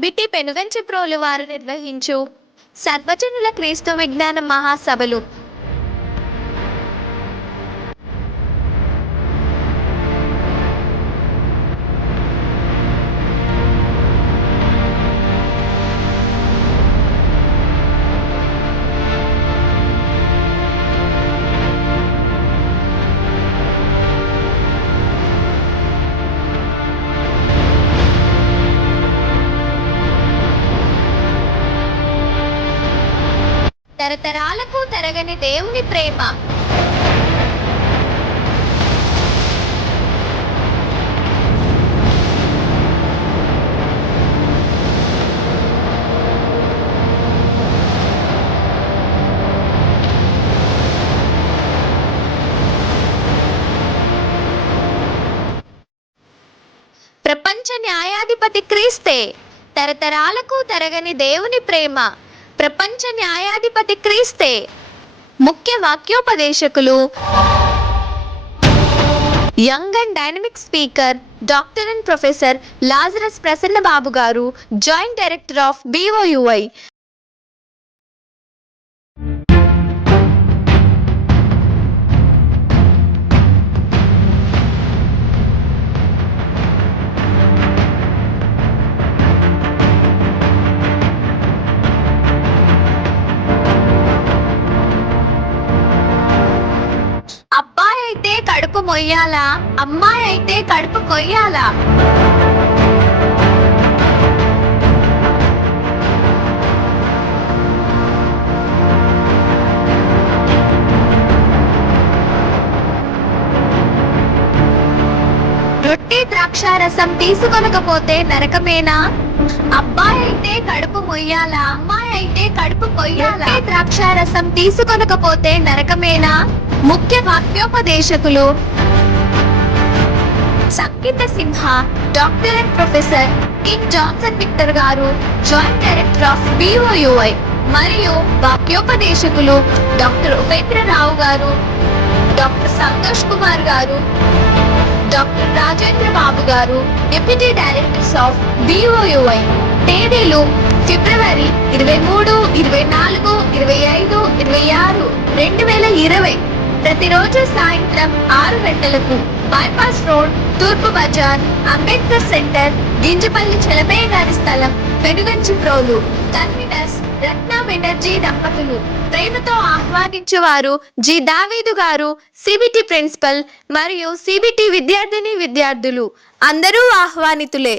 CBT Penuganchi Prolu వారు నిర్వహించు సర్వజనుల క్రీస్తు విజ్ఞాన మహాసభలు. తరతరాలకు తరగని దేవుని ప్రేమ. ప్రపంచ న్యాయాధిపతి క్రీస్తే. తరతరాలకు తరగని దేవుని ప్రేమ. ప్రపంచ న్యాయాధిపతి క్రీస్తే. ముఖ్య వాక్యోపదేశకులు young and dynamic speaker doctor and professor Lazarus Prasanna Babu garu, joint director of BOUI. అబ్బాయి అయితే కడుపు మొయ్యాలా, అమ్మాయి అయితే కడుపు కొయ్యాలా? రొట్టె ద్రాక్షారసం తీసుకొనకపోతే నరకమేనా? అబ్బాయి అయితే కడుపు మొయ్యాలా, అమ్మాయి అయితే కడుపు కొయ్యాలా? రొట్టె ద్రాక్షారసం తీసుకొనకపోతే నరకమేనా? ముఖ్య వాక్యోపదేశకులు సంగీత సింహ, doctor and professor King Johnson Victor garu, joint director of BOUI. మరియు వాక్యోపదేశకులు డాక్టర్ ఉపేంద్రరావు గారు, డాక్టర్ సంతోష్ కుమార్ గారు, డాక్టర్ రాజేంద్ర బాబు గారు, డిప్యూటీ డైరెక్టర్స్ ఆఫ్ BOUI. తేదీలు ఫిబ్రవరి 23, 24, 25, 26, 2020. ప్రతిరోజు సాయంత్రం 6 గంటలకు బైపాస్ రోడ్, తూర్పు బజార్, అంబేద్కర్ సెంటర్, గింజపల్లి చలమయ్య గారి స్థలం, పెనుగంచి ప్రోలు. కన్వీనర్స్ రత్న బెనర్జీ దంపతులు. ప్రేమతో ఆహ్వానించువారు జి దావీదు గారు, CBT ప్రిన్సిపల్ మరియు CBT విద్యార్థిని విద్యార్థులు. అందరూ ఆహ్వానితులే.